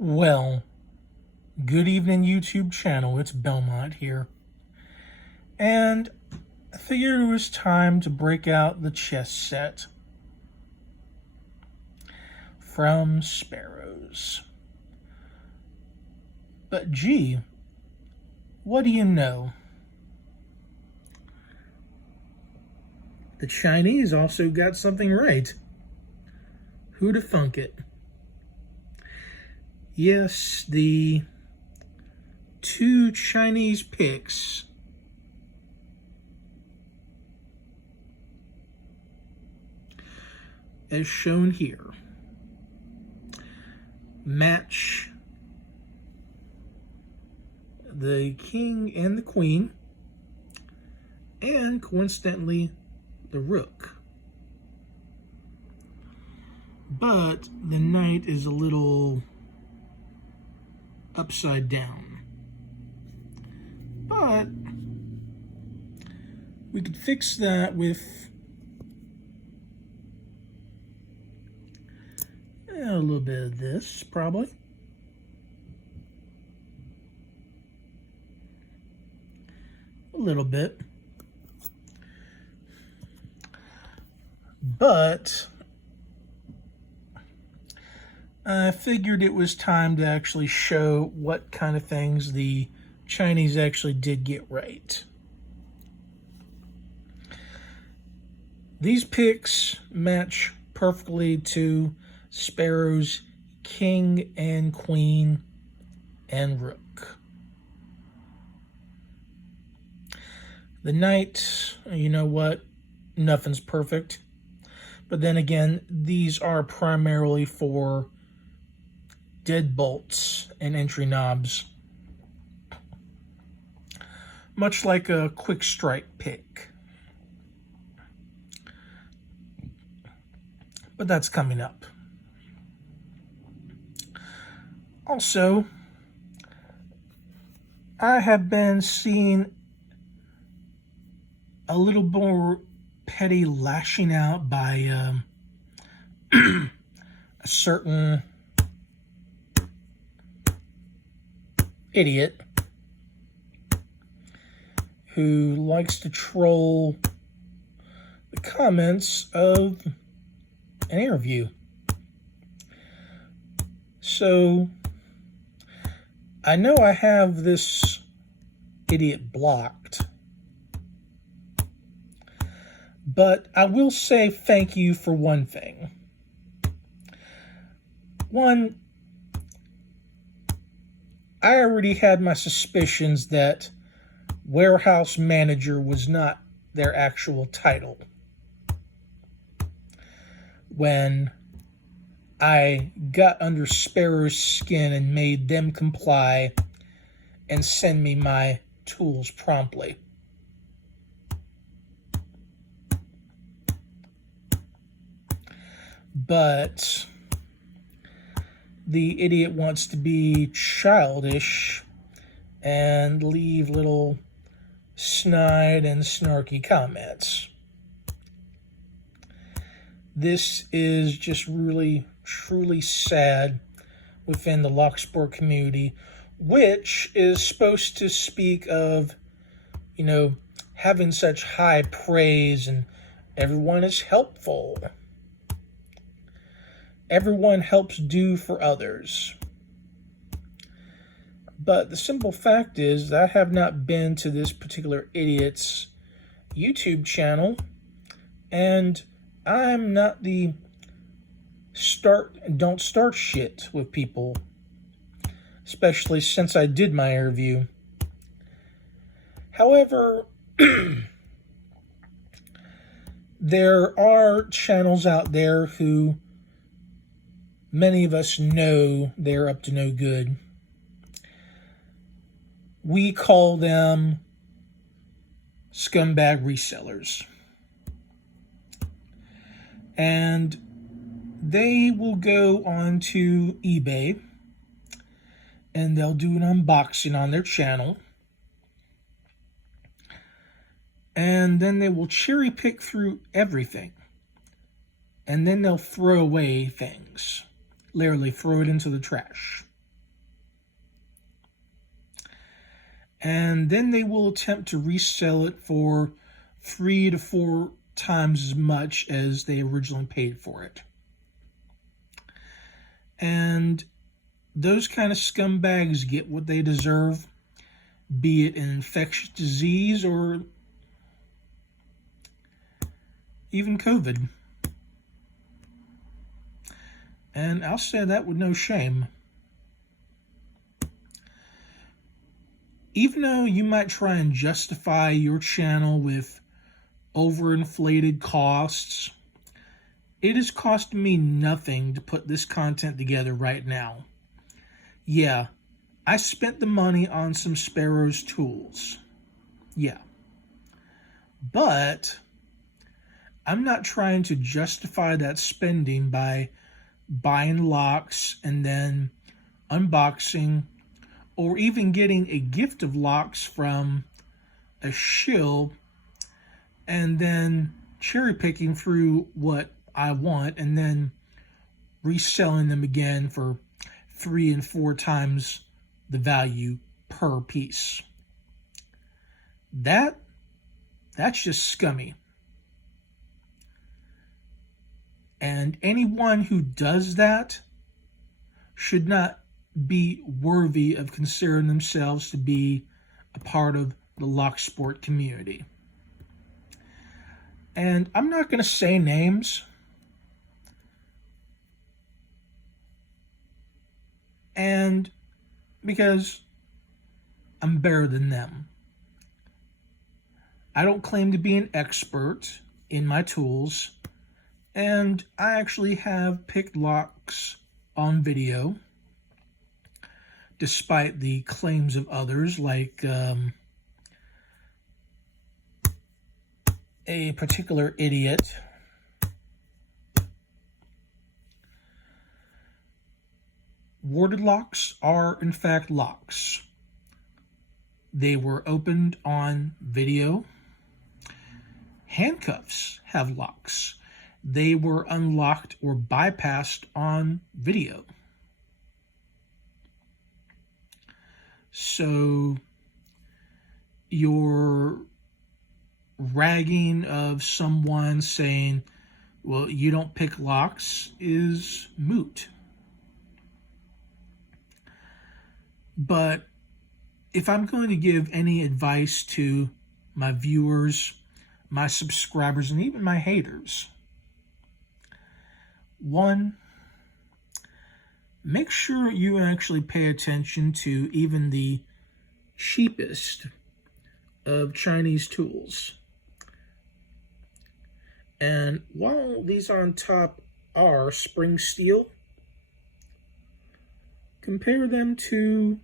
Well, good evening YouTube channel, it's Belmont here. And I figured it was time to break out the chess set from Sparrows. But gee, what do you know? The Chinese also got something right. Who'd have thunk it? Yes, the two Chinese picks as shown here match the king and the queen, and coincidentally the rook. But the knight is a little upside down. But we could fix that with a little bit of this, probably. A little bit. But I figured it was time to actually show what kind of things the Chinese actually did get right. These picks match perfectly to Sparrow's king and queen and rook. The knight, you know what? Nothing's perfect. But then again, these are primarily for deadbolts and entry knobs, much like a quick strike pick. But that's coming up. Also, I have been seeing a little more petty lashing out by a certain idiot who likes to troll the comments of an interview. So I know I have this idiot blocked, but I will say thank you for one thing. One, I already had my suspicions that warehouse manager was not their actual title when I got under Sparrow's skin and made them comply and send me my tools promptly. But the idiot wants to be childish and leave little snide and snarky comments. This is just really, truly sad within the Locksport community, which is supposed to speak of, you know, having such high praise and everyone is helpful. Everyone helps do for others. But the simple fact is that I have not been to this particular idiot's YouTube channel, and I'm not the don't start shit with people, especially since I did my interview. However, there are channels out there who many of us know they're up to no good. We call them scumbag resellers. And they will go onto eBay and they'll do an unboxing on their channel. And then they will cherry pick through everything. And then they'll throw away things. Literally throw it into the trash. and then they will attempt to resell it for 3 to 4 times as much as they originally paid for it. And those kind of scumbags get what they deserve, be it an infectious disease or even COVID. And I'll say that with no shame. Even though you might try and justify your channel with overinflated costs, it is costing me nothing to put this content together right now. Yeah, I spent the money on some Sparrows tools. Yeah. But I'm not trying to justify that spending by buying locks and then unboxing or even getting a gift of locks from a shill and then cherry picking through what I want and then reselling them again for 3 and 4 times the value per piece. That's just scummy. And anyone who does that should not be worthy of considering themselves to be a part of the Locksport community. And I'm not going to say names. And because I'm better than them. I don't claim to be an expert in my tools. And I actually have picked locks on video, despite the claims of others, like a particular idiot warded locks are in fact locks. They were opened on video. Handcuffs have locks. They were unlocked or bypassed on video. So your ragging of someone saying, well, you don't pick locks is moot. But if I'm going to give any advice to my viewers, my subscribers, and even my haters, one, make sure you actually pay attention to even the cheapest of Chinese tools. And while these on top are spring steel, compare them to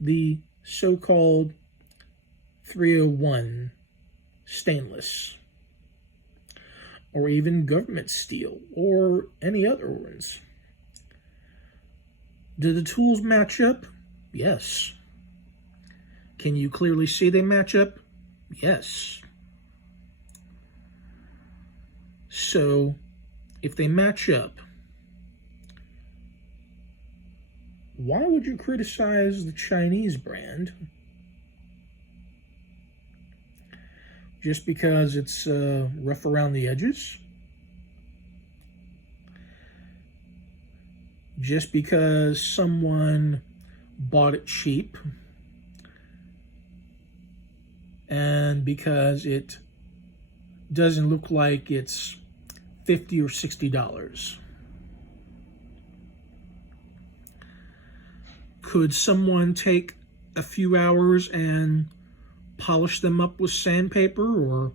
the so-called 301 stainless, or even government steel, or any other ones. Do the tools match up? Yes. Can you clearly see they match up? Yes. So, if they match up, why would you criticize the Chinese brand? Just because it's rough around the edges? Just because someone bought it cheap? And because it doesn't look like it's $50 or $60? Could someone take a few hours and polish them up with sandpaper or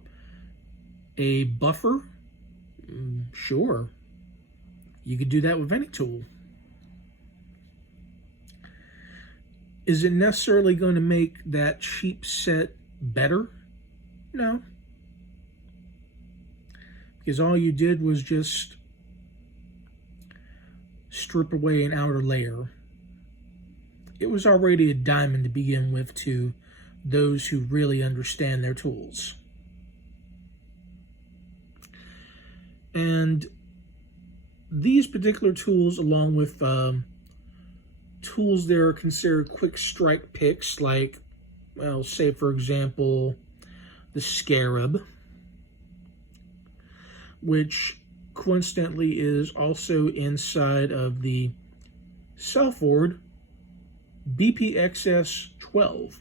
a buffer? Sure. You could do that with any tool. Is it necessarily going to make that cheap set better? No. Because all you did was just strip away an outer layer. It was already a diamond to begin with to those who really understand their tools. And these particular tools, along with tools that are considered quick strike picks, like, well, say for example, the Scarab, which coincidentally is also inside of the Southward BPXS 12,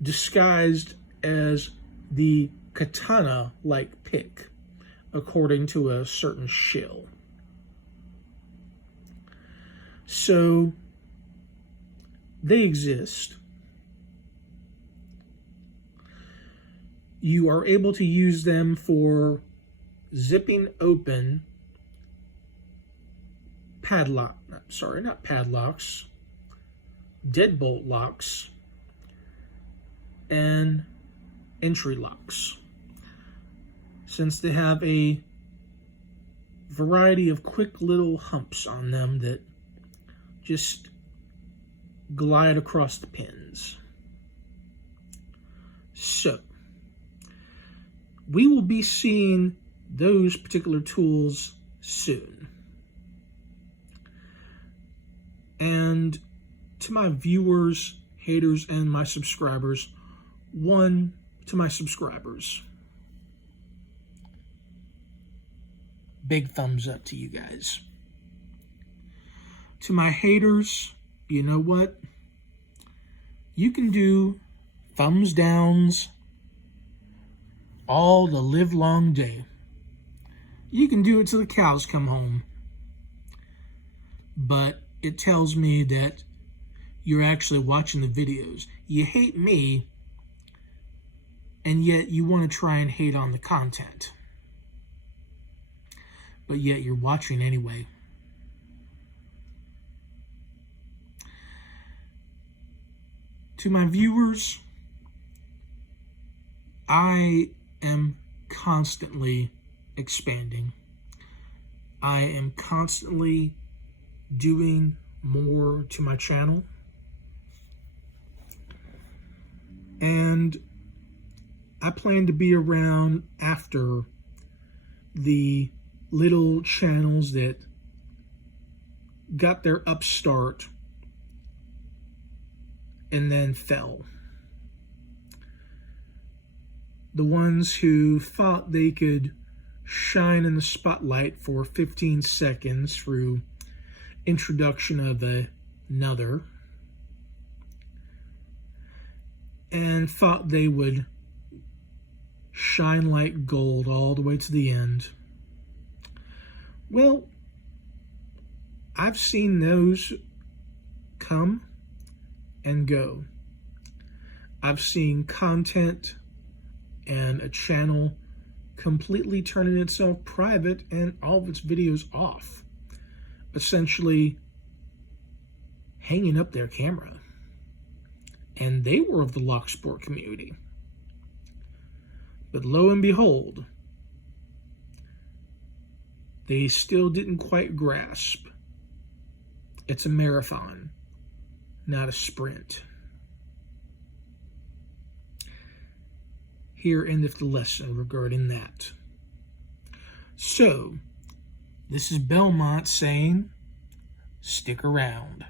disguised as the katana-like pick, according to a certain shill. So, they exist. You are able to use them for zipping open not padlocks, deadbolt locks, and entry locks, since they have a variety of quick little humps on them that just glide across the pins. So, we will be seeing those particular tools soon. And to my viewers, haters, and my subscribers, to my subscribers, big thumbs up to you guys. To my haters, you know what? You can do thumbs downs all the live long day. You can do it till the cows come home. But it tells me that you're actually watching the videos. You hate me, and yet you want to try and hate on the content. But yet you're watching anyway. To my viewers, I am constantly expanding. I am constantly doing more to my channel. And I plan to be around after the little channels that got their upstart and then fell. The ones who thought they could shine in the spotlight for 15 seconds through introduction of another, and thought they would shine like gold all the way to the end. Well, I've seen those come and go. I've seen content and a channel completely turning itself private and all of its videos off, essentially hanging up their camera. And they were of the Locksport community. But lo and behold, they still didn't quite grasp. It's a marathon, not a sprint. Here endeth the lesson regarding that. So, this is Belmont saying, stick around.